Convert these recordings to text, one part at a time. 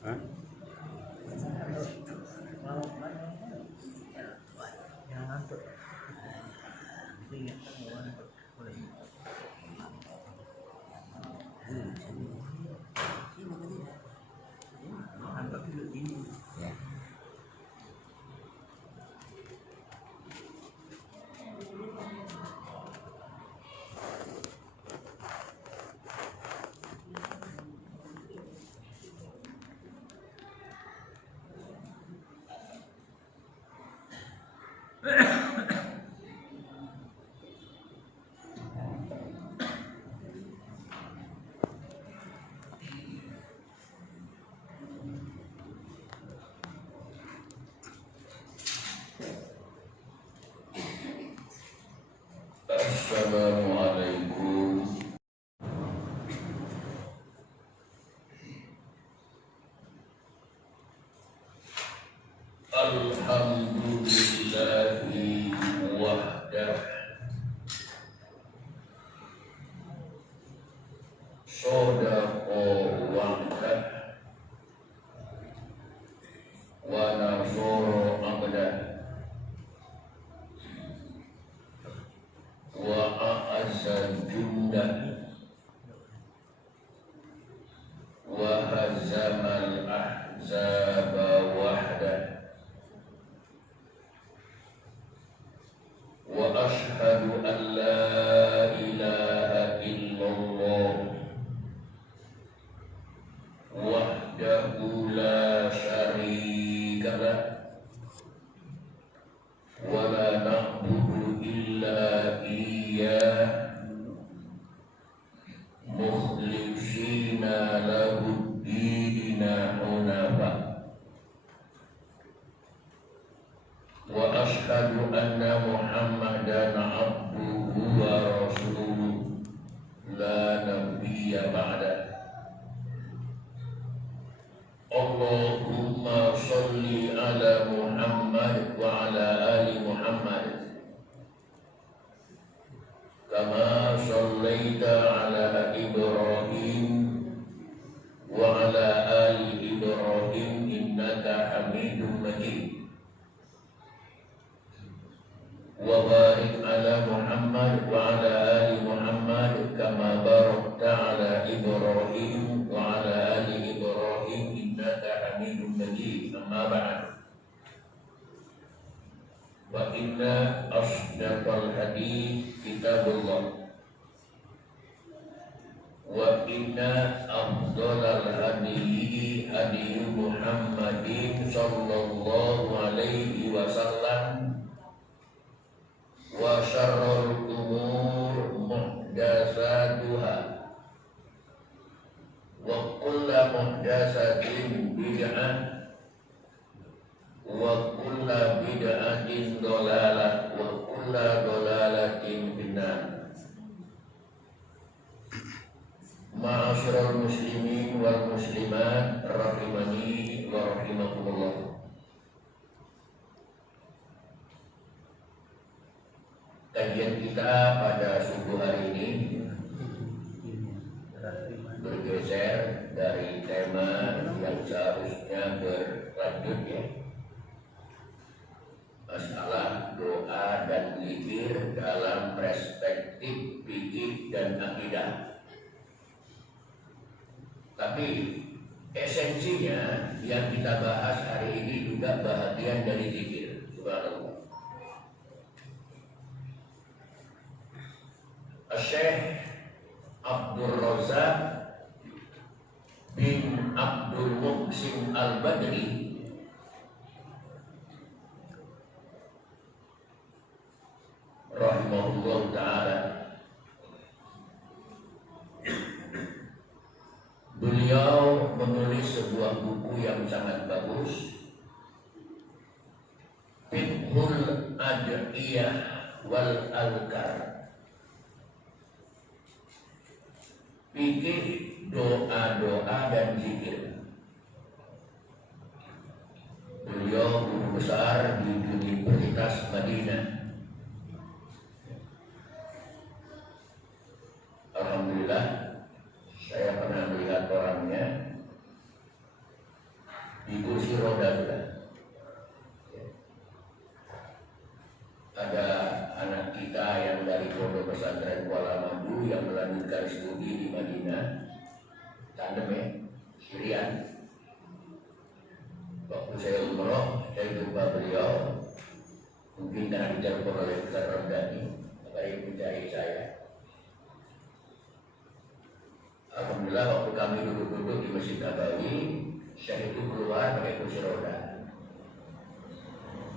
Hah? Yang ngantuk. Ya. Assalamualaikum. Alhamdulillahi wahdah. Sodaqo wahdah. Wa nasoro abdah. Wa a'azza jundah. Wa hazamal ahzaba wahdah. Wa ashhadu an la ilaha illallah wahdahu la syarika lah wa la na'budu illa iyyah mukhlishina lahu dinina hunafa wa ashhadu anna Muhammadan abduhu wa rasuluhu la nabiyya ba'da. Allahumma sholli ala Muhammad wa ala ali Muhammad kama shallaita ala Ibrahim wa ala ali Ibrahim innaka Hamidum Majid. Wa barik ala Muhammad wa ala ali Muhammad kama barakta ala Ibrahim wa ala ali Ibrahim innaka Hamidum Majid. Amma ba'd. Wa inna asdaqal hadits kitabullah wa inna afdalal hadi hadi Muhammadin sallallahu alaihi wasallam wa syarrul umur muhdatsatuha wa kullu muhdatsatin bid'ah wa kullu bid'atin dhalalah wa kullu dhalalatin finnar. Ma'asyiral muslimin wal muslimat rahimani wa rahimakumullah. Kajian kita pada subuh hari ini bergeser dari tema yang seharusnya berlanjut, ya, masalah doa dan zikir dalam perspektif fikih dan akidah. Tapi esensinya yang kita bahas hari ini juga bahagian dari zikir. Subhanallah. Syekh Abdul Razak bin Abdul Muhsin Al-Badri rahimahullah ta'ala, beliau menulis sebuah buku yang sangat bagus, Fiqhul Ad'iyah wal Alkar, fikih doa-doa dan zikir. Beliau guru besar di Universitas Madinah. Alhamdulillah, saya pernah melihat orangnya. Pesantren Kuala Madu yang melanjutkan studi di Madinah. Tandem ya, Syrian. Waktu saya umroh, saya jumpa beliau. Mungkin karena ditelepon oleh Ustaz Ramdhani, makanya mencari saya. Alhamdulillah waktu kami duduk-duduk di Masjid Nabawi, Syekh itu keluar pakai kursi roda.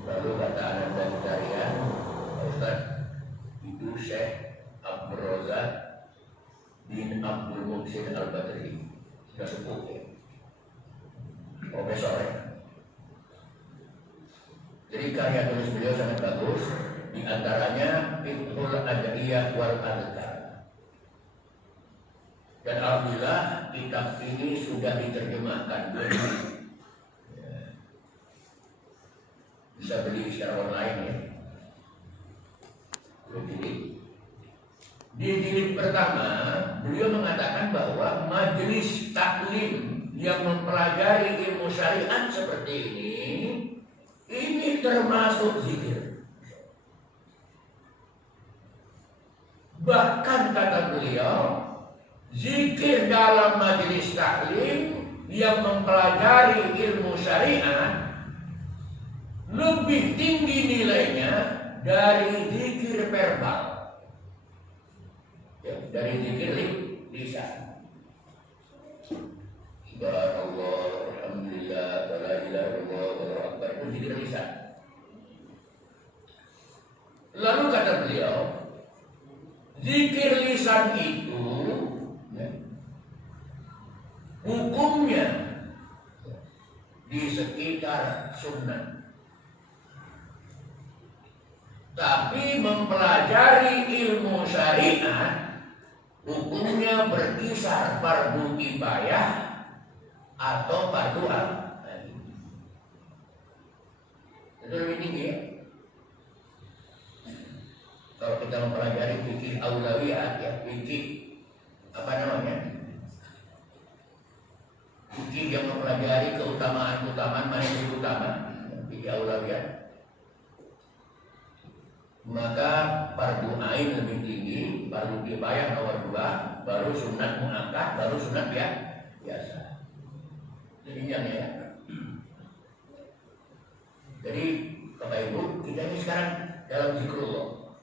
Lalu kata Ananda Hidayat, Ustaz, itu Syekh Abdul Razak bin Abdul Muhsin Al-Badri, sudah sepuh ya, profesor ya. Jadi karya tulis beliau sangat bagus, di antaranya Fiqhul Ad'iyah wal Adhkar. Dan alhamdulillah kitab ini sudah diterjemahkan. Ya. Bisa beli secara online ya. Di jilid pertama beliau mengatakan bahwa majelis taklim yang mempelajari ilmu syariat seperti ini termasuk zikir. Bahkan kata beliau, zikir dalam majelis taklim yang mempelajari ilmu syariat lebih tinggi nilainya dari zikir verbal. Ya, dari zikir lisan. Subhanallah, alhamdulillah, la ilaha illallah, wallahu akbar, itu zikir lisan. Lalu kata beliau, zikir lisan itu ya, hukumnya di sekitar sunnah, tapi mempelajari ilmu syariat hukumnya berkisar fardu kifayah atau fardu ain. Itu lebih tinggi ya. Kalau kita mempelajari fikih aulawiyat ya, fikih apa namanya? Fikih yang mempelajari keutamaan-keutamaan mana yang lebih utama, fikih aulawiyat. Maka fardu ain lebih tinggi, fardu kifayah nomor 2, baru sunat muakkad, baru sunat biasa. Demikian ya. Jadi Bapak Ibu, kita ini sekarang dalam zikrullah.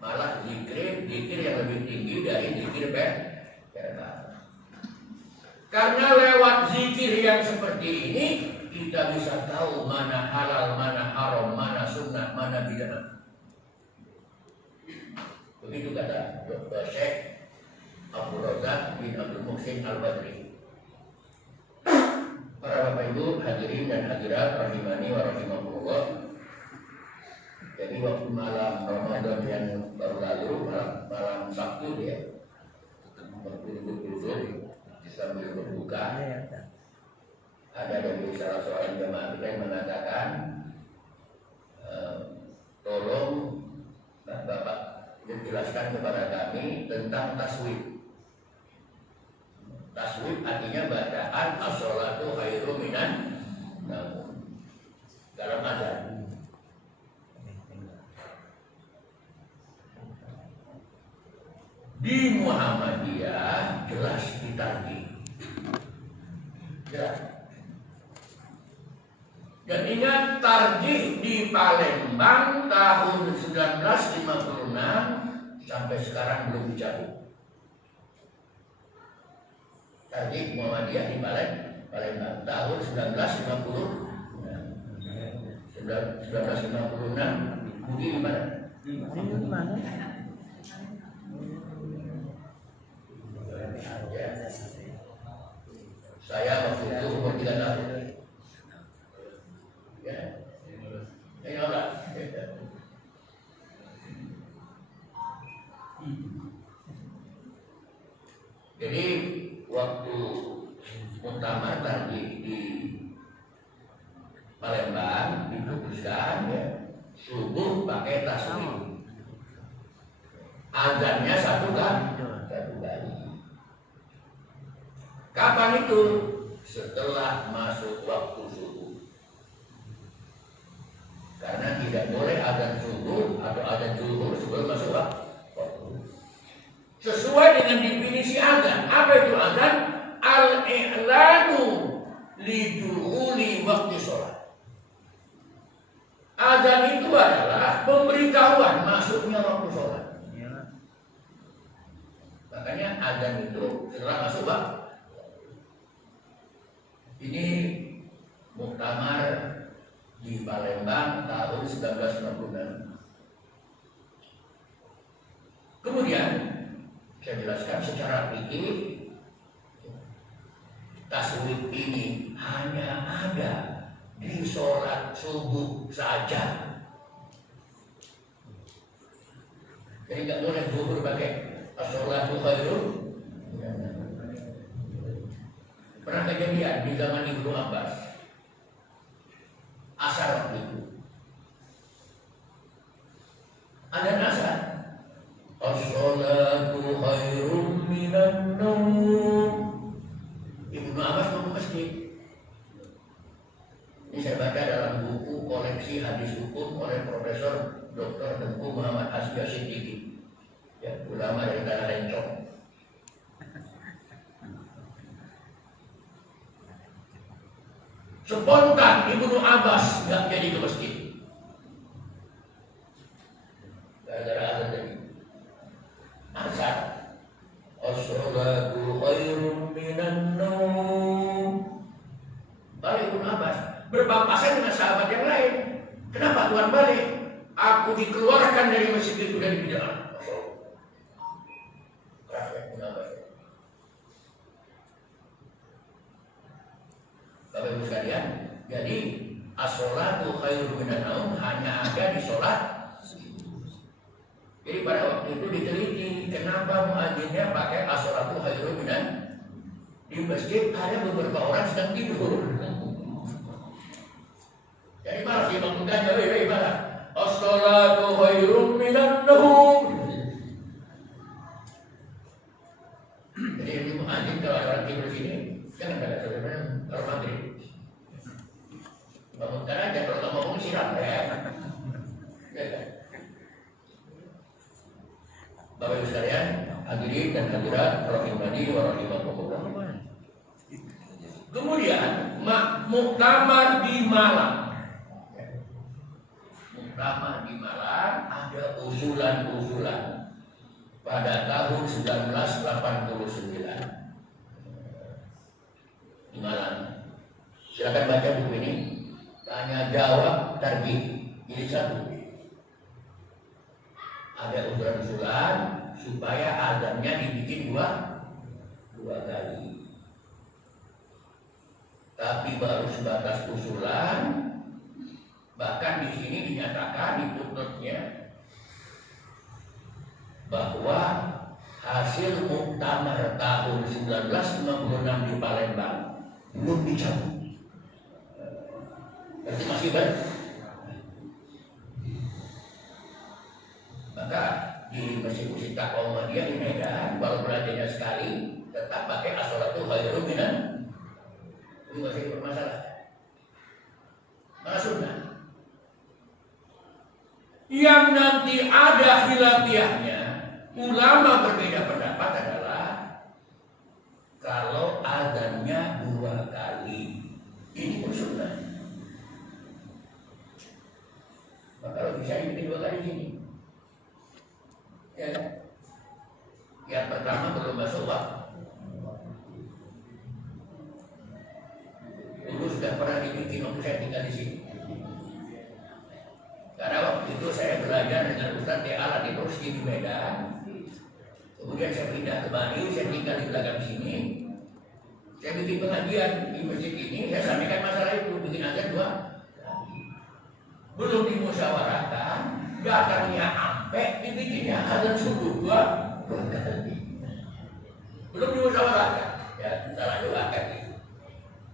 Malah zikir yang lebih tinggi dari zikir verbal. Karena lewat zikir yang seperti ini kita bisa tahu mana halal, mana haram, mana sunnah, mana bid'ah. Begitu kata Dr. Syekh Abdul Razak bin Abdul Muhsin Al-Badri. Para Bapak Ibu hadirin dan hadirat rahimani wa rahimakumullah. Jadi waktu malam Ramadan yang baru lalu, malam Sabtu ya, waktu duduk-duduk sambil berbuka, ada dari salah seorang jemaah kita yang mengatakan, tolong Bapak jelaskan kepada kami tentang taswib. Taswib artinya bacaan as-sholatu khairum minan naum dalam azan. Di Muhammadiyah jelas ditarjih. Jelas. Dan ingat tarjih di Palembang tahun 1956 sampai sekarang belum dicabut. Tarjih Muhammadiyah di Palembang tahun 1956. Mungkin di mana? Saya waktu itu umur 3 tahun. Ya, ini orang. Jadi waktu muktamar tadi di Palembang diputuskan ya, subuh pakai tasbih. Azannya satu kali. Kapan itu? Setelah masuk waktu subuh. Karena tidak boleh azan subuh atau azan zuhur sebelum masuk biasanya azan itu setelah masuk waktu. Ini muktamar di Palembang tahun 1996. Kemudian saya jelaskan secara fikih tasawuf ini hanya ada di sholat subuh saja. Jadi nggak boleh zuhur pakai as-sholatu khairun. Pernah kejadian di zaman Ibnu Abbas, asar waktu itu ada asar, as-sholatu khairun minan naum. Ibnu Abbas mau ke masjid. Ini saya baca dalam buku koleksi hadis hukum oleh Profesor Dr. Tengku Muhammad Asya Siddiqi, ya, ulama dari Tanah Lencong. Spontan Ibnu Abbas nggak jadi ke masjid. Gara-gara azan tadi. Azan. As-sholatu khairun minan naum. Balik Ibnu Abbas berpapasan dengan sahabat yang lain. Kenapa Tuhan balik? Aku dikeluarkan dari masjid itu dari bid'ah. Bapak Ibu sekalian, jadi as-sholatu khairun minan naum hanya ada di sholat. Jadi pada waktu itu diteliti kenapa muadzinnya pakai as-sholatu khairun minan. Di masjid ada beberapa orang sedang tidur. Jadi malah si imam tanya, "Hei, mana? As-sholatu khairun minan naum." Jadi ini muadzin kalau ada orang tidur sini, jangan kata saudara kalau maghrib. Bangunkan aja kalau nggak ngomong siram ya. Bapak Ibu sekalian, hadirin dan hadirat rahimani wa rahimakumullah. Kemudian muktamar di Malang. Muktamar di Malang ada usulan-usulan pada tahun 1989 di Malang. Silakan baca buku ini. Tanya jawab targib jilid 1. Ada usulan supaya azannya dibikin dua kali. Tapi baru sebatas usulan. Bahkan di sini dinyatakan di footnote-nya bahwa hasil muktamar tahun 1956 di Palembang belum dicabut. Berarti masih maka di masjid-masjid Taqwa Muhammadiyah di Medan baru belajarnya sekali tetap pakai as-sholatu khairun minan. Ini masih bermasalah. Mana sunnah? Yang nanti ada khilafiyahnya, ulama berbeda pendapat adalah kalau azannya 2 kali. Ini pun sunnah. Kalau bisa dibikin 2 kali sini. Ya. Yang pertama belum masuk waktu. Dulu sudah pernah dibikin waktu saya tinggal di sini. Karena waktu itu saya belajar dengan Ustaz T.A. di Rusdi di Medan. Kemudian saya pindah ke Bali, saya tinggal di belakang sini. Saya bikin pengajian di masjid ini, saya sampaikan masalah itu, bikin azan 2. Belum dimusyawarahkan, datangnya ampe, dibikinnya azan subuh 2 kali. Belum dimusyawarahkan, ya salah juga kan.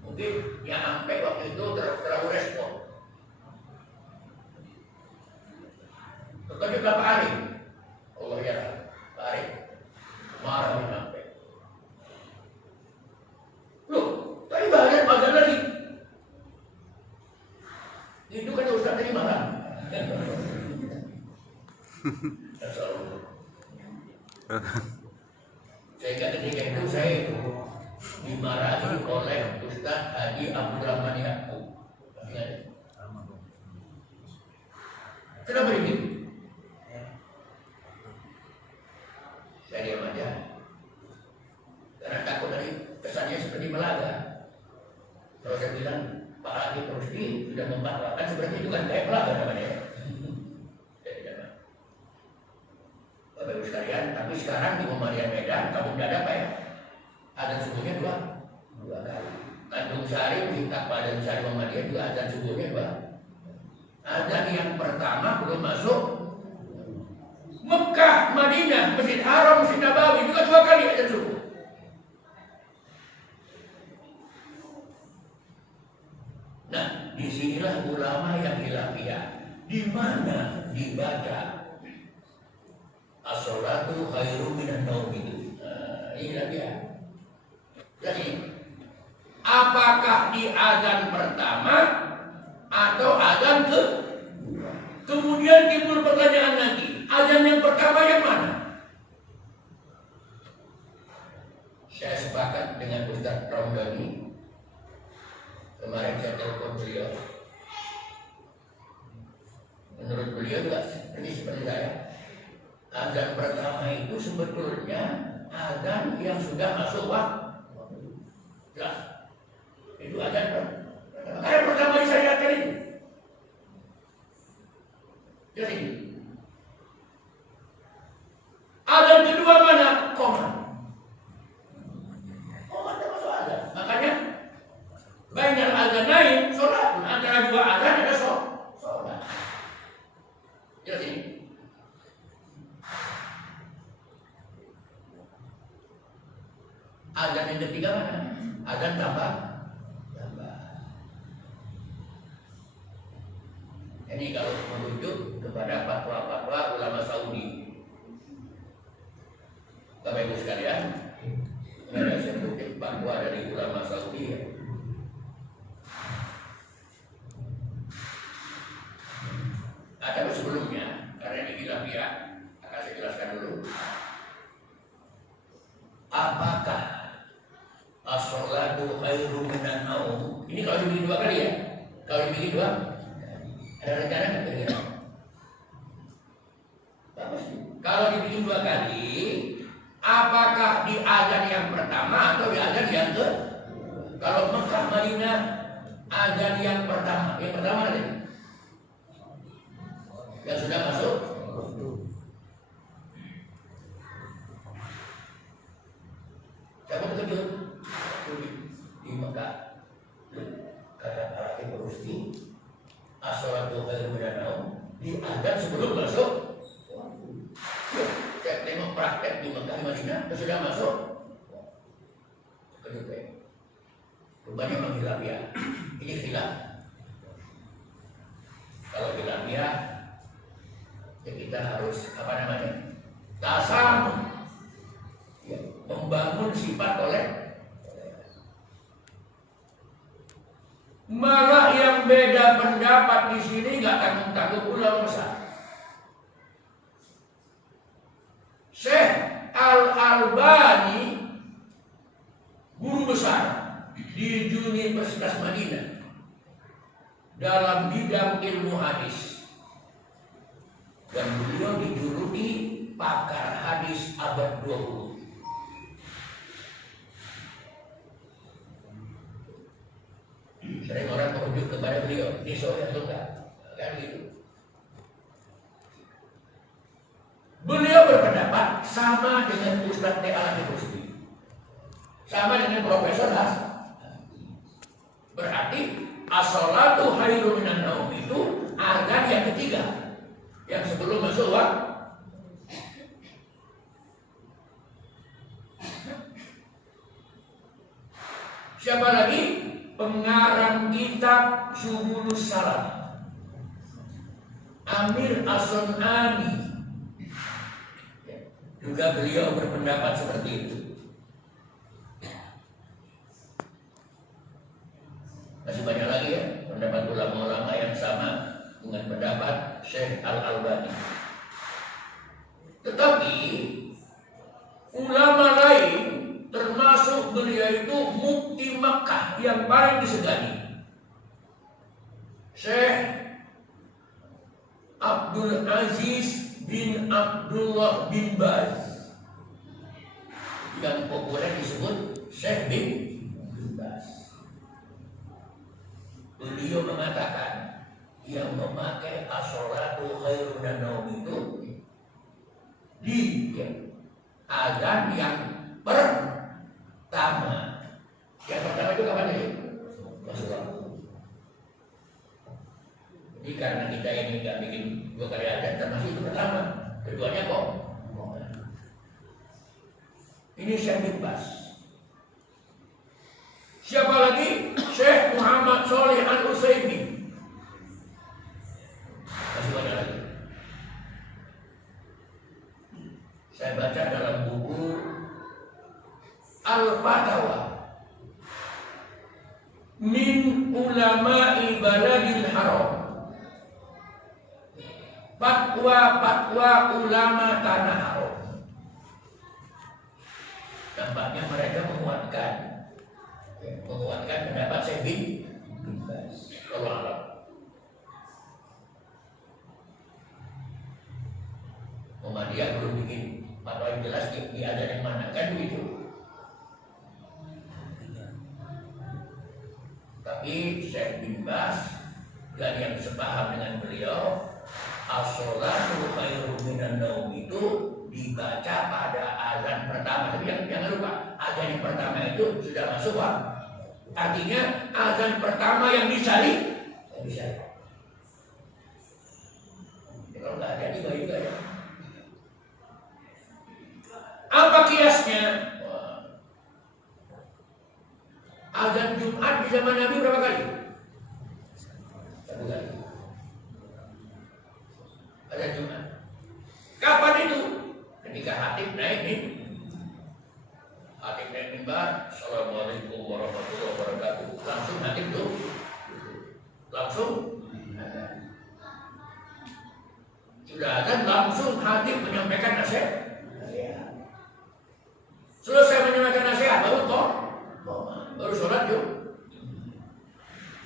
Mungkin yang ampe waktu itu terlalu respon. Tetapi Bapak Arif, Allah ya Pak Arif, marah yang ampe. Loh, tadi bahagian azan lagi. Itu kan Ustaz tadi marah. Sehingga ketika itu saya dimarahi oleh Ustaz Haji Abdurrahman Yaqub. Kenapa ini? Saya diam aja. memfatwakan seperti itu kan kayak pelaga namanya. Bapak Ibu sekalian, tapi sekarang di Muhammadiyah Medan, kampung Dadap ya, azan subuhnya dua kali. Tanjung Sari, Bintang Padang Sari Muhammadiyah juga azan subuhnya dua. Azan yang pertama belum masuk Mekah, Madinah, Masjid Haram, Masjid Nabawi juga 2 kali azan subuh. Nah, disinilah ulama yang khilafiyah. Di mana dibaca as-sholatu khairum minan naum itu? Inilah dia. Jadi, apakah di azan pertama atau azan ke? Kemudian timbul pertanyaan lagi, azan yang pertama yang mana? Saya sepakat dengan Ustaz Ramdhani. Kemarin saya telepon beliau. Menurut beliau juga seperti saya. Azan pertama itu sebetulnya azan yang sudah masuk waktu. Jelas. Itu azan pertama. Karena pertama disyariatkan itu. Jadi azan kedua mana? Qomat. Qomat termasuk azan. Makanya bainal azanain sholat. Antara dua azan ada sholat. Jadi azan yang ketiga mana? Azan tambah. Ini kalau merujuk kepada fatwa-fatwa ulama Saudi. Bapak Ibu sekalian, ada saya kutip fatwa dari ulama Saudi. Ada sebelumnya, karena ini khilafiyah, akan saya jelaskan dulu. Apakah as-sholatu khairum minan naum? Ini kalau dibikin 2 kali ya? Kalau dibikin 2, ada rencana nggak kira-kira? Bagus. Kalau dibikin 2 kali, apakah di azan yang pertama atau di azan yang ke? Kalau Mekah Madinah, azan yang pertama. Yang pertama nanti yang sudah masuk. Siapa terkejut? Di Mekah. Kata Al-Habib Rusti, as-sholatu khairum minan naum, di azan sebelum masuk. Saya tengok praktek di Mekah di Madinah, sudah masuk. Terkejut ya. Rupanya memang khilafiyah. Ini khilaf. Kalau khilafiyah, ya kita harus apa namanya? Tasamuh. Ya, membangun sifat oleh. Malah yang beda pendapat di sini nggak tanggung-tanggung ulama besar. Syekh Al-Albani, guru besar di Universitas Madinah dalam bidang ilmu hadis, dan beliau dijuluki pakar hadis abad 20. Sering orang merujuk kepada beliau, ini sahih atau enggak? Kan gitu. Beliau berpendapat sama dengan Ustaz Al-Habib Rusti, sama dengan Profesor Hasan. Berarti as-sholatu khairum minan naum itu azan yang ketiga, yang sebelum masuk waktu. Siapa lagi? Pengarang kitab Subulus Salam, Amir As-Sun'ani, juga beliau berpendapat seperti itu. Masih banyak lagi ya pendapat ulama-ulama yang sama dengan pendapat Syekh Al-Albani. Tetapi ulama lain, termasuk beliau itu mufti Makkah yang paling disegani, Syekh Abdul Aziz bin Abdullah bin Baz, yang populer disebut Syekh bin Baz. Beliau mengatakan yang memakai as-sholatu khairun minan naum itu di azan yang pertama. Yang pertama itu kapan ya? Masuk waktu. Jadi karena kita ini nggak bikin 2 kali azan, termasuk itu pertama. Keduanya kok. Ini Syekh bin Baz. Siapa lagi? Syekh Muhammad Shalih Al-Utsaimin. Masih banyak lagi. Saya baca dalam buku Al-Fatawa min ulama'i baladil haram. Fatwa ulama tanah haram. Nampaknya mereka menguatkan pendapat Syekh bin Baz. Allah alam. Muhammadiyah belum bikin fatwa yang jelas di azan yang mana, kan begitu. Tapi Syekh bin Baz dan yang sepaham dengan beliau, as-sholatu khairun minan naum itu dibaca pada azan pertama. Tapi jangan lupa, azan yang pertama itu sudah masuk waktu. Artinya azan pertama yang disalih. Kalau nggak ada juga ya. Apa kiasnya? Azan Jumat di zaman Nabi berapa kali? 1 kali. Azan Jumat. Kapan itu? Ketika Hatib naik nih. Hatib naik mimbar. Assalamualaikum warahmatullahi wabarakatuh. Langsung Hatib tuh. Langsung. Sudah azan langsung Hatib menyampaikan nasihat. Selesai menyampaikan nasihat baru sholat yuk.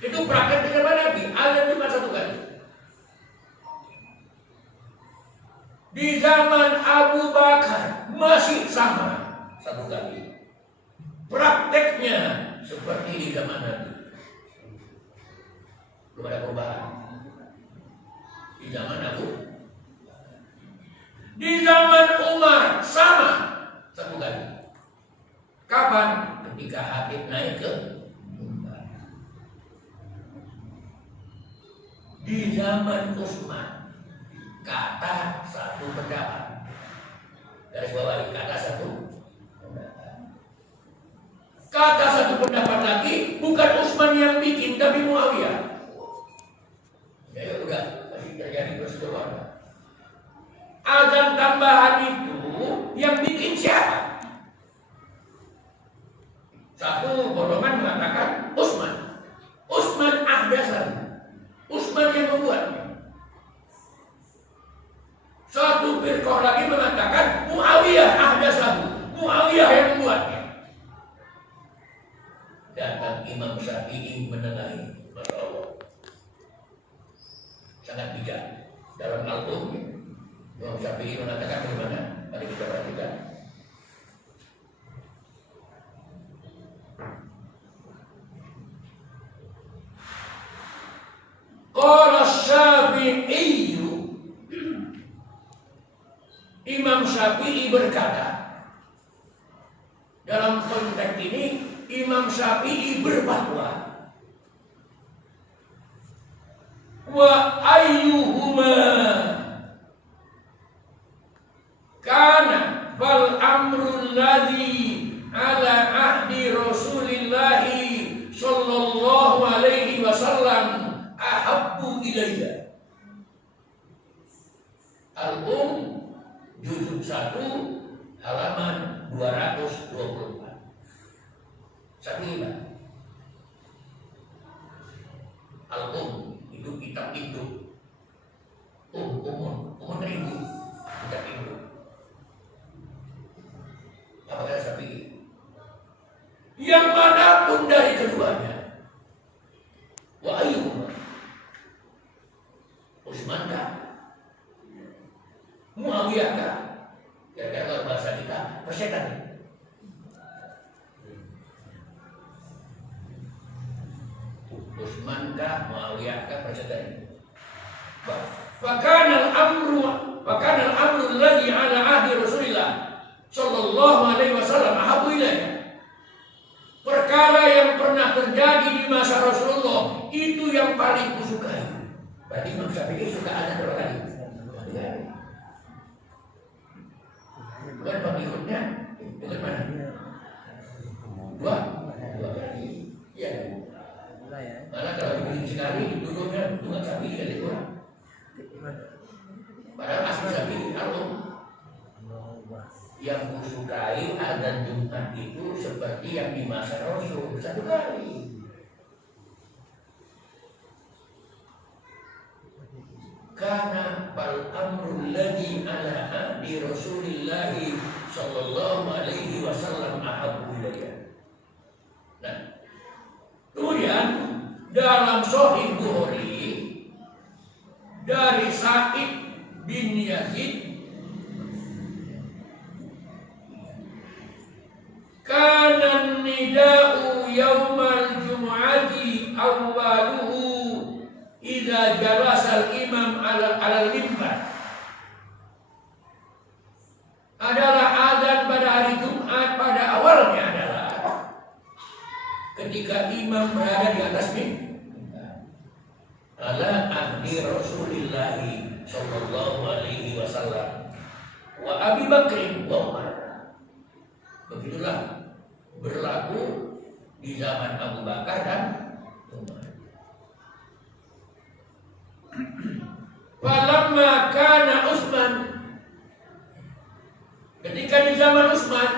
Itu praktek di zaman Nabi. Azan cuma 1 kali. Di zaman Abu Bakar masih sama 1 kali. Prakteknya seperti di zaman Nabi. Belum ada perubahan. Di zaman Abu, di zaman Umar sama 1 kali. Kapan? Ketika Habib naik ke mimbar. Di zaman Utsman kata 1 pendapat. Garis bawahi kata 1 pendapat. Kata 1 pendapat lagi bukan Utsman yang bikin tapi Muawiyah. Ya udah masih terjadi perseteruan. Azan tambahan itu yang bikin siapa? 1 golongan mengatakan Utsman. Utsman ahdatsan. Utsman yang membuatnya. 1 firqah lagi mengatakan Muawiyah ahdatsan. Muawiyah yang membuatnya. Datang Imam Syafi'i menengahi. Masya Allah. Sangat bijak. Dalam Al-Qur'an Imam Syafi'i mengatakan bagaimana? Mari kita perhatikan. Qala Syafi'i, Imam Syafi'i berkata, dalam konteks ini Imam Syafi'i berfatwa, wa ayyuhuma kana fal amrul ladzi ala ahdi Rasulillahi sallallahu alaihi wasallam ahabbu ilayya. Al-Um juzuk 1 halaman 224. Syafi'i. Al-Um itu kitab induk. Umun ribu kitab induk. Apa kata Syafi'i? Yang manapun dari keduanya. Wa ayyuhuma Utsman kah? Muawiyah kah? Kira-kira kalau bahasa kita persetan. Utsman kah? Muawiyah kah? Persetan. Fakana al-amru alladhi ala ahdi Rasulillah sallallahu alaihi wasallam ahabbu ilayya. Perkara yang pernah terjadi di masa Rasulullah itu yang paling kusukai. Berarti Imam Syafi'i suka azan berapa kali? Bukan pengikutnya, bukan mana? Dua kali. Iya. Malah kalau dibikin sekali duduknya Imam Syafi'i kali kurang. Padahal asli Syafi'i kalau yang kusukai azan Jumat itu seperti yang di masa Rasul satu kali. Karena bal amrul ladzi ala ahdi Rasulillah sallallahu alaihi wasallam ahabbu ilayya. Nah, kemudian dalam Sahih Bukhari dari Sa'id bin Yazid kana nida'u yaumal jumu'ati awwaluhu idza jalasa al-imam ala al-mimbar. Adalah azan pada hari Jumat pada awalnya adalah ketika imam berada di atas mimbar. Ala ahdi Rasulillah sallallahu alaihi wasallam wa Abi Bakr wa Umar. Begitulah berlaku di zaman Abu Bakar dan Umar. Falamma kana Utsman, ketika di zaman Utsman,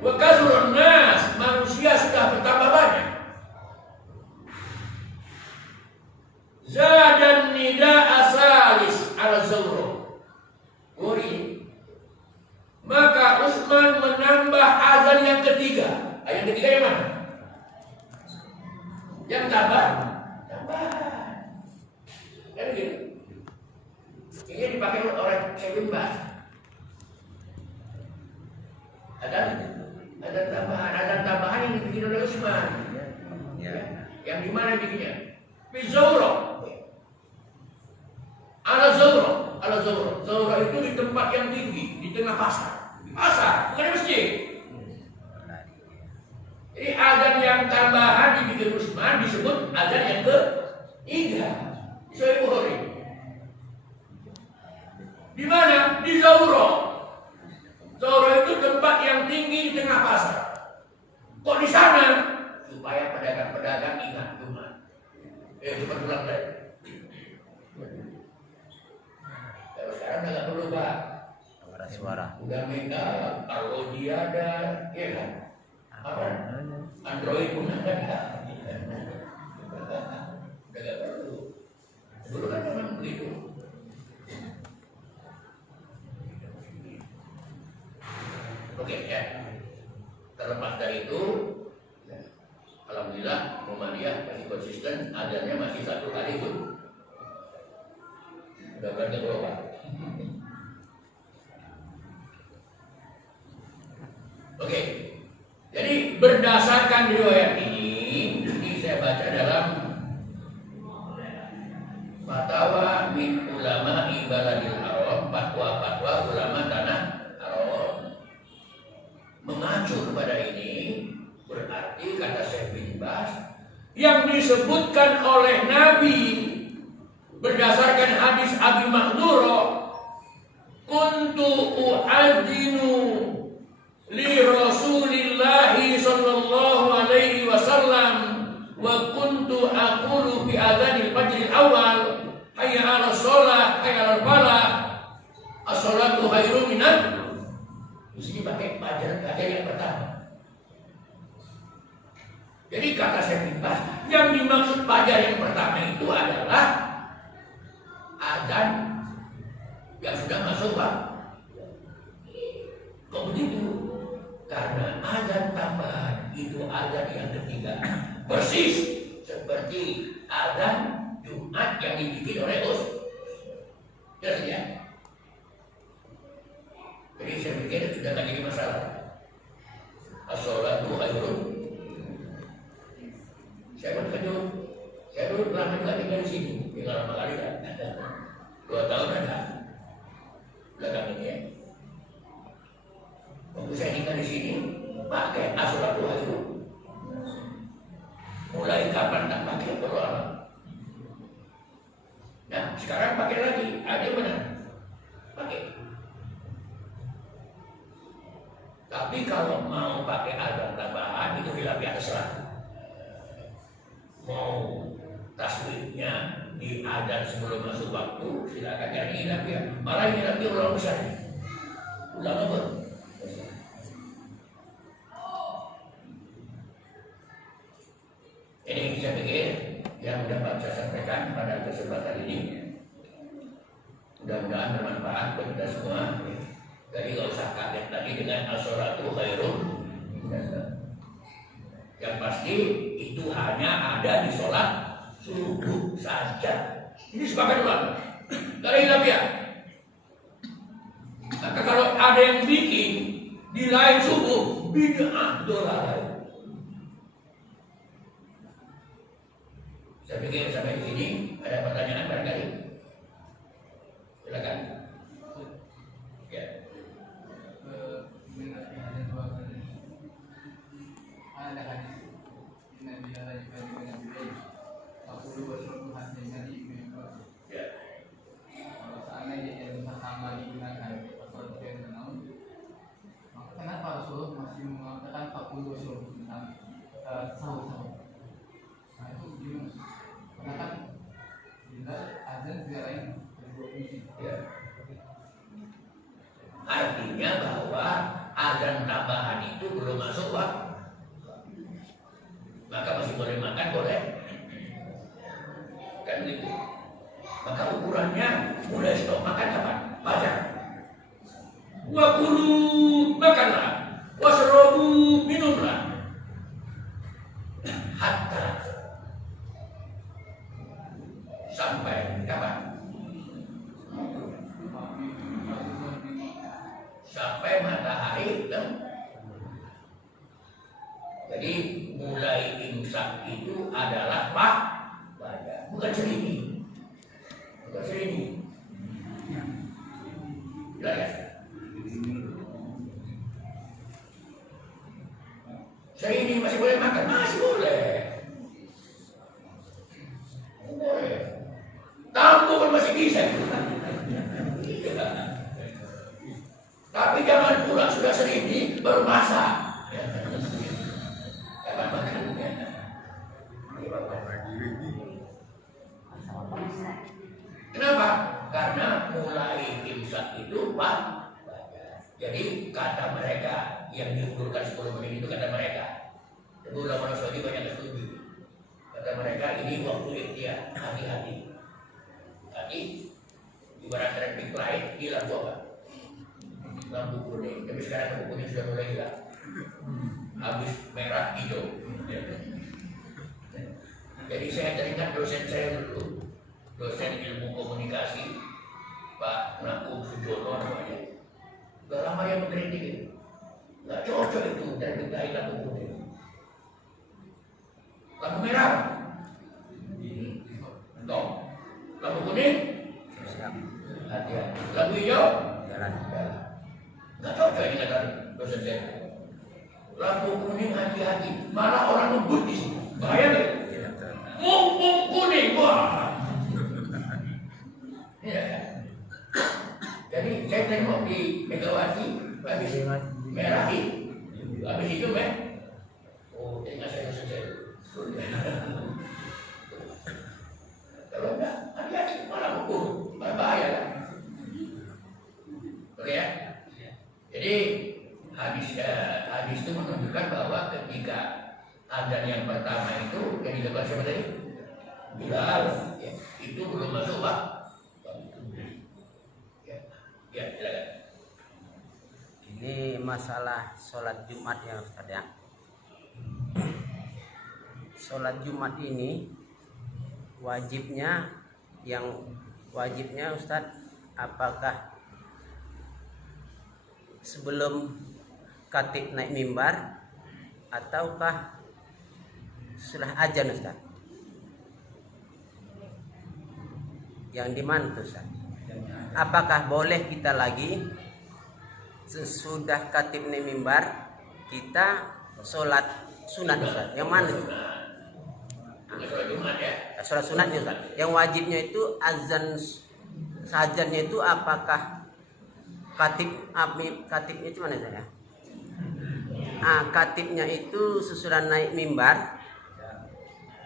wa kasurun nas, manusia sudah bertambah banyak. Zadan nida asalis ala zawro. Maka Utsman menambah azan yang ketiga. Yang ketiga yang mana? Yang tambah. Kan gitu. Ini dipakai oleh orang Syekh Bas. Ada tambahan yang dibikin oleh Utsman. Yang di mana bikinnya? Fi Zawra. Ala Zawra itu di tempat yang tinggi, di tengah pasar. Di pasar, bukan di masjid. Jadi azan yang tambahan dibikin Utsman disebut azan yang ketiga. Sahih Bukhari. Di mana? Di Zawra. Zawra itu tempat yang tinggi di tengah pasar. Kok di sana? Supaya pedagang-pedagang ingat Jumat. Cepat pulang deh. Kalau sekarang nggak perlu Pak. Suara. Udah minta kalau dia ada, ya kan? Apa? Android pun ada. Udah nggak perlu. Dulu kan memang begitu. Oke ya. Terlepas dari itu, alhamdulillah Muhammadiyah masih konsisten, adanya masih satu kali itu. Udah berarti berapa? Oke. Jadi berdasarkan riwayat ini saya baca dalam Fatwa min ulama Baladil Haram, fatwa ulama tanah haram. Mengacu kepada ini berarti kata Syekh bin Bas yang disebutkan oleh Nabi berdasarkan hadis Abi Mahdura, kuntu u'adzinu li Rasulillah sallallahu alaihi wasallam wa kuntu aqulu bi adzanil fajril awal hayya 'alas shalah hayya 'alal falah as-shalatu khairum minan. Mesti pakai fajar yang pertama. Jadi kata Syekh bin Bas, yang dimaksud fajar yang pertama itu adalah azan yang sudah masuk Pak. Kok begitu? Karena azan tambahan itu azan yang ketiga, persis seperti azan Jumat yang dibikin oleh Jelas ya? Jadi saya pikir sudah tak jadi masalah. As-sholatu khairun. Saya pun terkejut. Saya dulu lama juga tinggal di sini. Tapi kalau mau pakai azan tambahan itu hilafiyah terserah. Mau tasbihnya di azan sebelum masuk waktu silakan, jadi hilafiyah. Malah ini hilafiyah ulama besar. Ulama besar. Ini saya pikir yang dapat saya sampaikan pada kesempatan ini. Mudah-mudahan bermanfaat bagi kita semua. Jadi nggak usah kaget lagi dengan as-sholatu khairun. Yang pasti itu hanya ada di sholat subuh saja. Ini sepakat ulama. Dari hilafiyah. Maka kalau ada yang bikin di lain subuh, bid'ah dolalah. Saya pikir sampai di sini ada pertanyaan barangkali. Silakan. Ya. Ada hadis Nabi Allah aku dulu bersuatu hadis Nabi Ya. kalau seandainya yang sama digunakan pasal yang menang, maka kenapa Rasulullah masih mengatakan 40 suruh tentang sahur? Nah itu gimana? Karena kan bila azan tidak lain berfungsi. Ya. Artinya bahwa azan tambahan itu belum masuk waktu. Maka masih boleh makan, boleh. Kan gitu. Maka ukurannya mulai stop makan kapan? Fajar. Wa kulu makanlah, wasrobu minumlah. Hatta sampai kapan? Sampai matahari tenggelam. Jadi mulai imsak itu adalah fajar, bukan serini. Bukan serini. Ya, ya. Serini masih boleh makan, masih boleh. Boleh. Tampu kan masih bisa. Tapi jangan pula sudah serini baru masak. Kapan makannya? Kenapa? Karena mulai imsak itu fajar. Jadi kata mereka yang diunggulkan 10 menit itu kata mereka. Ulama Nasrani banyak setuju. Kata mereka ini waktu ikhtiar, hati-hati. Tadi ibarat traffic light hilang apa? Lampu kuning. Tapi sekarang lampu kuning sudah mulai hilang. Habis merah hijau. Jadi saya teringat dosen saya dulu, dosen ilmu komunikasi, Pak Nakum Sujono namanya. Gak lama dia mengkritik itu. Gak cocok itu dari kita lampu kuning. Lampu merah. Entah. Lampu kuning. Hati-hati. Lampu hijau. Jalan. Gak cocok ini kata dosen saya. Lampu kuning hati-hati. Malah orang ngebut di sini. Bahaya nggak? Mumpung kuning, wah. Ya. Jadi saya tengok di Megawati habis merahi, habis itu oh tengah saya selesai. Kalau enggak, hati-hati malah pukul, malah bahaya kan? Oke ya. Jadi hadis itu menunjukkan bahwa ketika azan yang pertama itu yang dilakukan siapa tadi? Bilal, ya, itu belum masuk waktu. Ya, silakan. Ini masalah sholat Jumat ya Ustaz ya. Sholat Jumat ini wajibnya Ustaz, apakah sebelum khatib naik mimbar ataukah setelah azan Ustaz? Yang di mana tuh Ustaz? Apakah boleh kita lagi sesudah khatib naik mimbar kita sholat sunat Ustaz? Yang mana itu? Sholat sunatnya Ustaz. Yang wajibnya itu azan sajannya itu apakah khatibnya itu mana Ustaz ya? Khatibnya itu susulan naik mimbar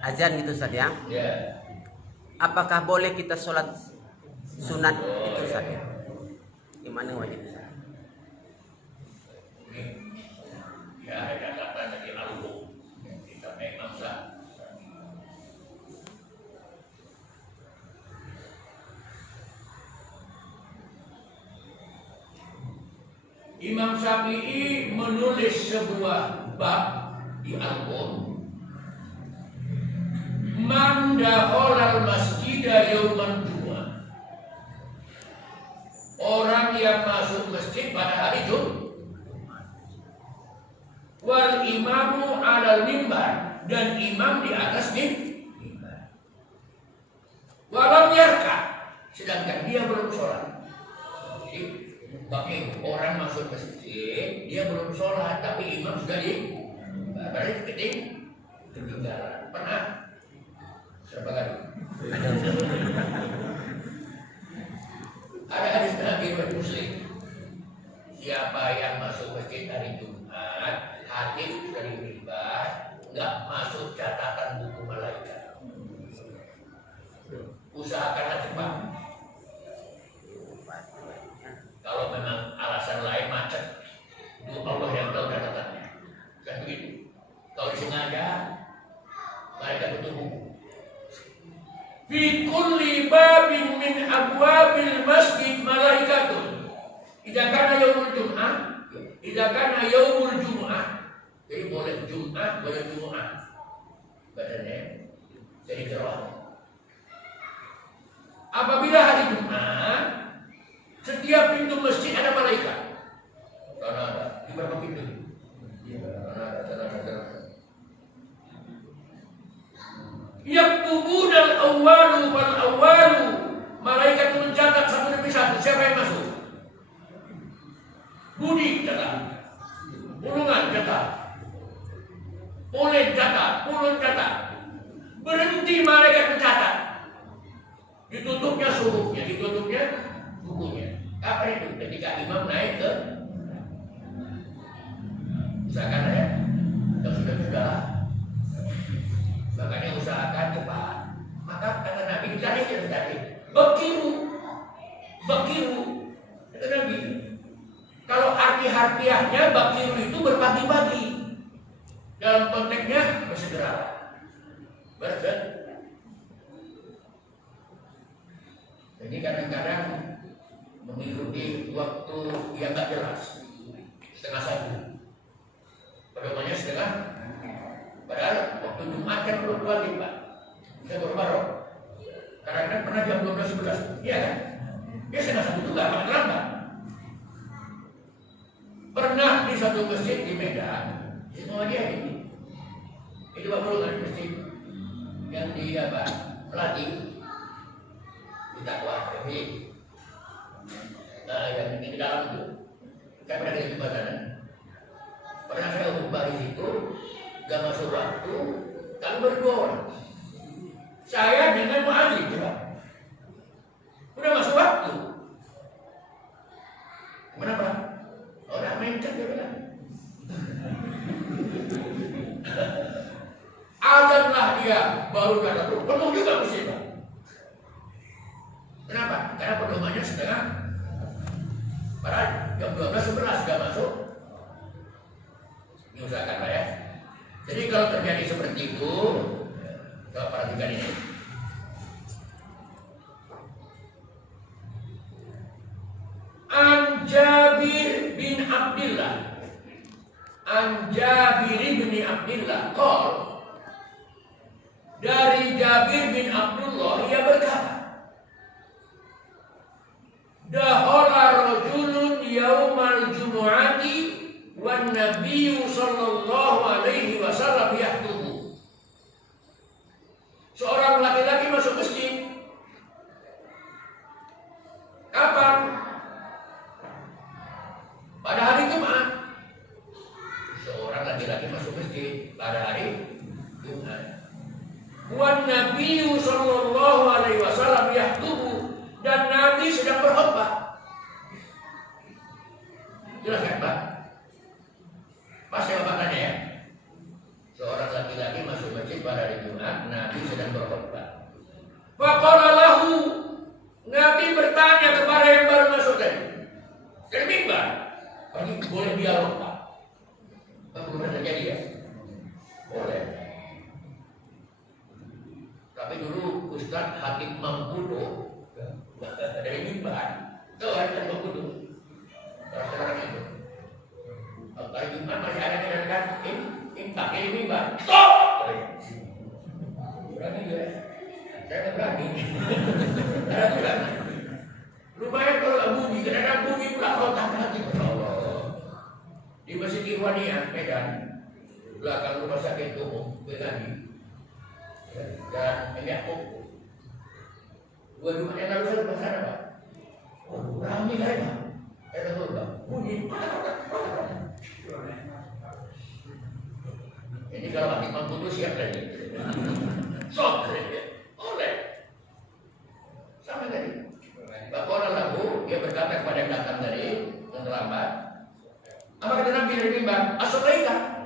azan gitu Ustaz ya. Ya. Apakah boleh kita sholat sunat itu Ustaz ya? Gimana wajib Ustaz? Ya, ada catatan dari Al-Bukhari. Kita memang sah. Imam Syafi'i menulis sebuah bab di Al-Qur'an. Man dakhalal masjida yauman Jumat. Orang yang masuk masjid pada hari Jumat. Wal imamu 'alal mimbar, dan imam di atas mimbar. Walam yarka, sedangkan dia belum sholat. Tapi orang masuk masjid, dia belum sholat, tapi imam sudah di berarti ketinggalan. Pernah? Berapa kali? Ada hadis Nabi Muslim. Siapa yang masuk masjid hari Jumat, hadir dari mimbar, nggak masuk catatan buku malaikat. Usahakanlah cepat. Kalau memang alasan lain macet, itu Allah yang tahu catatannya. Kan begitu. Kalau disengaja, mereka tutup buku. Fi kulli babin min abwabil masjid malaikatun. Idza kana yaumul jum'ah, idza kana yaumul jum'ah. Jadi boleh Jumat, boleh Jumat. Badannya jadi kerohan. Apabila hari Jumat, setiap pintu masjid ada malaikat. Karena ada di berapa pintu? Karena ada. Yaktubuna al-awwalu wal-awwalu. Malaikat mencatat satu demi satu siapa yang masuk. Budi catat, pulungan catat, pulen catat. Berhenti malaikat mencatat. Ditutupnya suruhnya, ditutupnya bukunya. Apa itu? Ketika imam naik ke usahakan ya, yang sudah. Makanya usahakan cepat. Maka kata Nabi dicari tadi. Bakiru. Kata Nabi. Kalau arti harfiahnya bakiru itu berbagi-bagi. Dalam konteksnya bersegera. Bersegera. Jadi kadang-kadang mengikuti waktu yang tak jelas. 1:30. Pedomannya setengah. Padahal waktu Jumat kan belum wajib Pak. Bisa berbarok. Kadang-kadang pernah jam 12:11. Iya kan? Dia 1:30 juga akan terlambat. Pernah di satu masjid di Medan, di Muhammadiyah ini. Itu Pak Bro kan masjid yang di Melati. Di Takwa, tapi yang di dalam itu. Saya pernah di sana. Pernah saya khutbah di situ, gak masuk waktu, kami berdua orang. Saya dengan muadzin coba. Udah masuk waktu. Kenapa? Orang mencet dia bilang. Azanlah dia baru kata tuh, penuh juga mesti Pak. Kenapa? Karena pedomannya setengah. Padahal jam 12:11 gak masuk. Ini usahakan Pak ya. Jadi kalau terjadi seperti itu, coba perhatikan ini. An Jabir bin Abdillah qol, dari Jabir bin Abdullah ia berkata, dakhala rajulun yaumal jumu'ati wan nabiyyu sallallahu alaihi wasallam yahtubu. Seorang laki-laki masuk masjid. Kapan? Pada hari Jumat. Seorang laki-laki masuk masjid pada hari Jumat. Wan nabiyyu sallallahu alaihi wasallam yahtubu, dan Nabi sedang berkhutbah. Jelas kan Pak? Pas saya Bagi boleh dialog Pak. Belum pernah terjadi ya? Boleh. Tapi dulu Ustaz Hatib Mangkudo dari mimbar, tahu Hatib Mangkudo? Sekarang itu. Kalau Jumat masih ada kan impak ini mimbar. Stop. Berani dia. Saya berani. Lumayan kalau nggak bumi, kadang-kadang bumi pula kotak hati. Di Masjid Irwaniyah, Medan, belakang rumah sakit umum, Benani, dan minyak kuku. 2 Jumat yang lalu saya ke sana, Pak. Oh, ramai kali, Pak. Saya tahu, Pak. Bunyi. Ini kalau Hatib Mangkudo siap lagi. Sok, oleh. Sama tadi. Bapak lalu dia berkata kepada yang datang tadi, yang terlambat. Apa kata Nabi dari mimbar? As-salaita.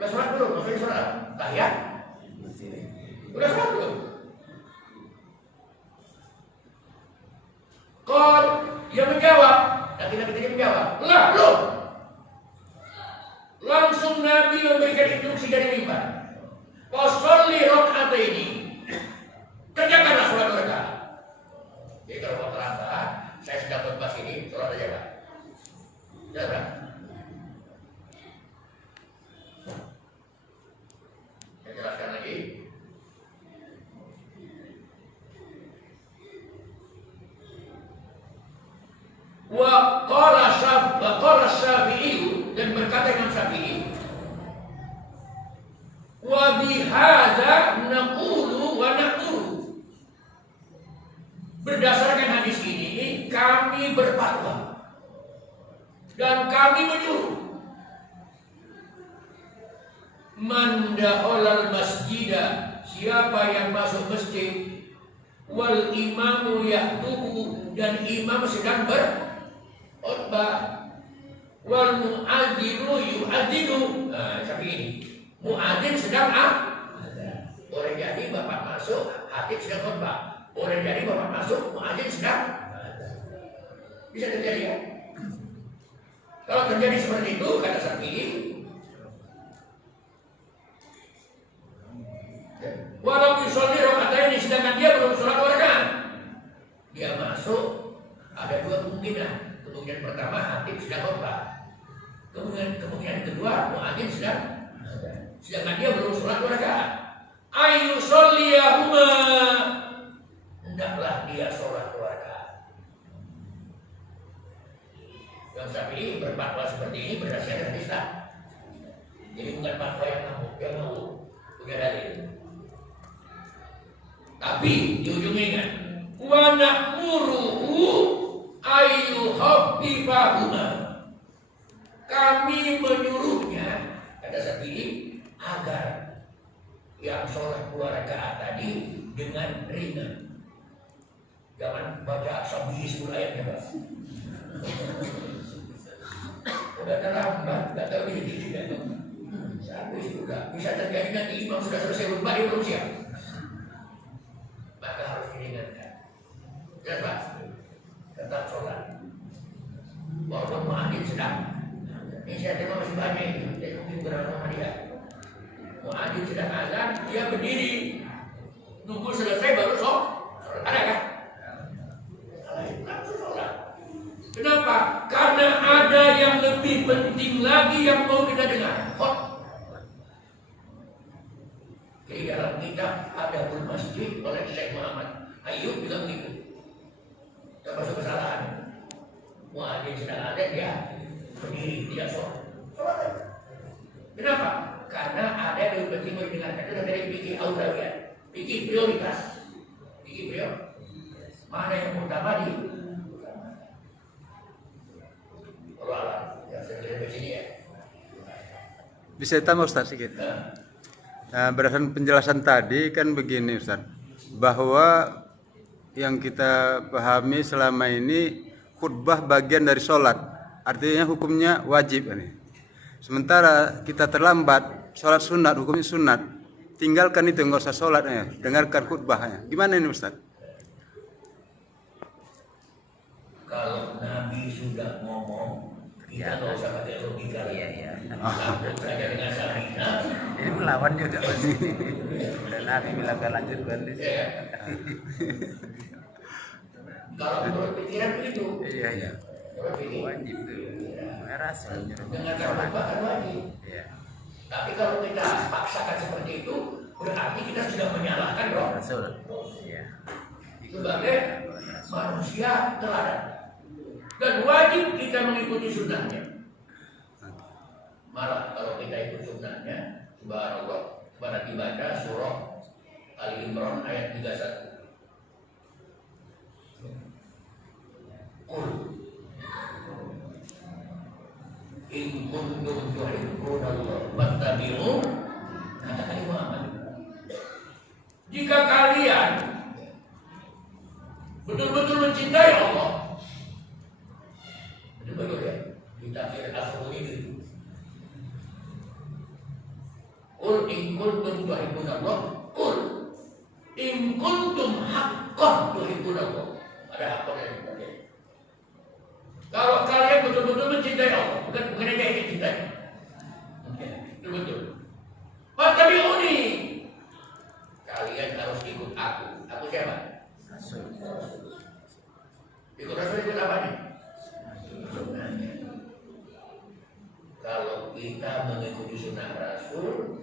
Udah sholat belum? Maksudnya sholat tahiyat? Udah sholat belum? Qal, dia menjawab. Nanti dia menjawab. Lah, belum. Langsung Nabi memberikan instruksi dari mimbar. Fasholli raka'ataini. Kerjakanlah sholat mereka. Jadi kalau mau terlambat, saya sedang khutbah sini, sholat aja Pak. Jangan. Saya jelaskan lagi. Wa qala Syafi'i, dan berkata Imam Syafi'i, wa bihadza naqulu wa naqulu. Berdasarkan hadis ini kami berfatwa dan kami menyuruh man dakhalal masjidah, siapa yang masuk masjid, wal imamu yahtubu, dan imam sedang berkhutbah, wal muadzinu yuadzinu. Nah, seperti ini. Muadzin sedang boleh jadi bapak masuk, hatib sedang khutbah. Boleh jadi bapak masuk, muadzin sedang. Bisa terjadi ya? Kalau terjadi seperti itu, kata Syafi'i, walau yusolli raka'ataini, sedangkan dia belum sholat 2 rakaat, dia masuk, ada 2 kemungkinan. Kemungkinan pertama, hatib sedang khutbah. Kemungkinan kedua, muadzin sedangkan dia belum sholat 2 rakaat. Ayu sholiyahuma, hendaklah dia sholat 2 rakaat. Yang Syafi'i berfatwa seperti ini berdasarkan hadis. Jadi bukan fatwa yang mau punya dalil. Tapi di ujungnya ingat, wa na'muruhu ayu khaffifahuma. Kami menyuruhnya, kata Syafi'i, agar yang sholat 2 rakaat tadi dengan ringan. Jangan baca sabihis ayatnya, Pak. Udah terlambat, nggak tahu ini tidak. Habis juga bisa terjadi nanti imam sudah selesai khutbah dia belum siap. Maka harus diringankan. Jelas Pak? Tetap sholat. Walaupun muadzin sedang. Ini saya terima masih banyak itu. Saya mungkin berapa sama dia. Muadzin sedang azan, dia berdiri. Nunggu selesai baru sholat. Ada kan? Kenapa? Karena ada yang lebih penting lagi yang mau kita dengar. Di dalam kitab Adabul Masjid oleh Syekh Muhammad Ayyub bilang begitu. Termasuk kesalahan. Muadzin sedang ada, dia berdiri, dia sholat. Kenapa? Karena ada yang lebih penting mau didengarkan. Itu dari fikih aulawiyat, fikih prioritas. Fikih prioritas. Mana yang utama di Bisa tambah Ustaz sedikit. Nah, berdasarkan penjelasan tadi kan begini Ustaz, bahwa yang kita pahami selama ini khutbah bagian dari sholat, artinya hukumnya wajib ini. Sementara kita terlambat, sholat sunat, hukumnya sunat, tinggalkan itu, nggak usah sholat ya, dengarkan khutbahnya. Gimana ini Ustaz? Kalau Nabi sudah ngomong, kita nggak usah pakai logika. Iya. Sambut saja dengan Sabrina. Ini melawan juga pasti. Dan Nabi bilang akan lanjut balik. Ya. Kalau menurut pikiran begitu. Iya. Menurut pikiran. Wajib tuh. Rasul. Dengarkan khutbah kan wajib. Iya. Tapi kalau kita paksakan seperti itu, berarti kita sudah menyalahkan roh. Rasul. Iya. Sebagai manusia teladan. Dan wajib kita mengikuti sunnahnya. Malah kalau kita ikut sunnahnya, subhanallah, pada dibaca surah Ali Imran ayat 31. Qul in kuntum tuhibbunallah fattabi'u, katakan Muhammad, jika kalian betul-betul mencintai Allah, betul ya, di tafsir Al-Qur'ani itu, qul in kuntum tuhibbunallah, qul in kuntum haqqan tuhibbunallah. Ada haqqan yang dipakai. Kalau kalian betul-betul mencintai Allah, bukan hanya ingin cintai, betul-betul. Fattabi'uni, kalian harus ikut aku. Aku siapa? Rasul. Ikut Rasul, ikut apa nih? Sunnahnya. Kalau kita mengikuti sunnah Rasul,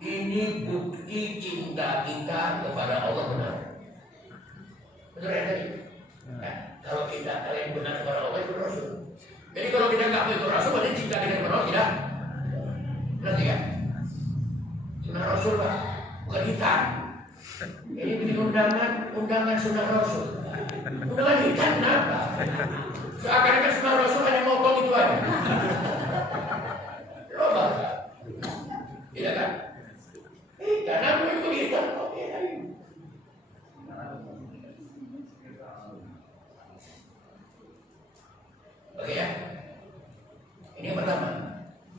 ini bukti cinta kita kepada Allah benar. Betul ya tadi? Nah, kalau kalian benar kepada Allah, ikut Rasul. Jadi kalau kita nggak ikut Rasul, berarti cinta kita kepada Allah tidak. Berarti ya? Sunnah Rasul Pak, bukan hitam. Ini bikin undangan sunnah Rasul. Undangan hitam kenapa? Seakan-akan sunnah Rasul hanya ngomong itu aja. Loba, tidak kan? Karena mengikut hitam. Oke ya? Ini yang pertama.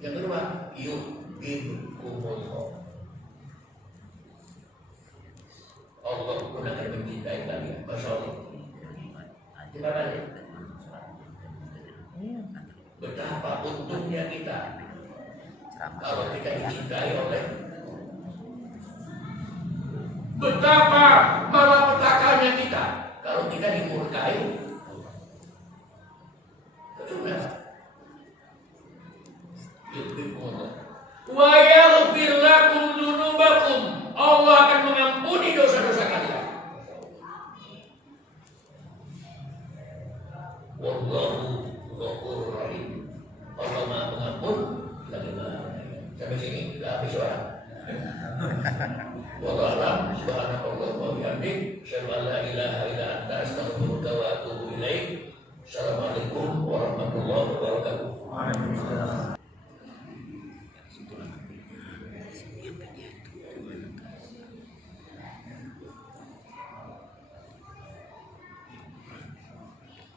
Yang kedua, yuhibbukumullah. Allah pun akan mencintai kalian. Masya Allah. Terima kasih. Betapa untungnya kita kalau kita dicintai oleh, betapa malapetakannya kita kalau kita dimurkai. Sudah. Wa yaghfir lakum dzunubakum. Allah akan mengampuni dosa-dosa kalian. Wallahu ghafurur rahim. Allah Maha Pengampun lagi Maha. Sampai sini sudah habis suara. Wallahu a'lam. Subhanallah wa bihamdihi, asyhadu an la ilaha illa anta, astaghfiruka wa atubu ilaik. Assalamualaikum warahmatullahi wabarakatuh. Waalaikumsalam.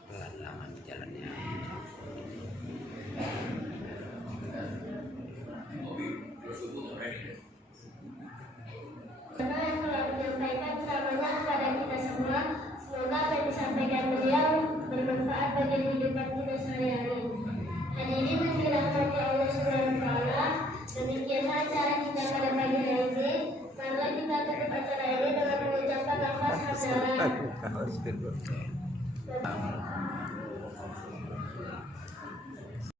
Pelan-pelan jalannya. Karena yang telah menyampaikan ceramahnya kepada kita semua, semoga apa yang disampaikan beliau bermanfaat bagi kehidupan kita sehari-hari. Hadirin yang dirahmati Allah Subhanahu wa taala, demikianlah acara kita pada pagi hari ini. Mari kita tutup acara ini dengan mengucapkan lafaz hamdalah.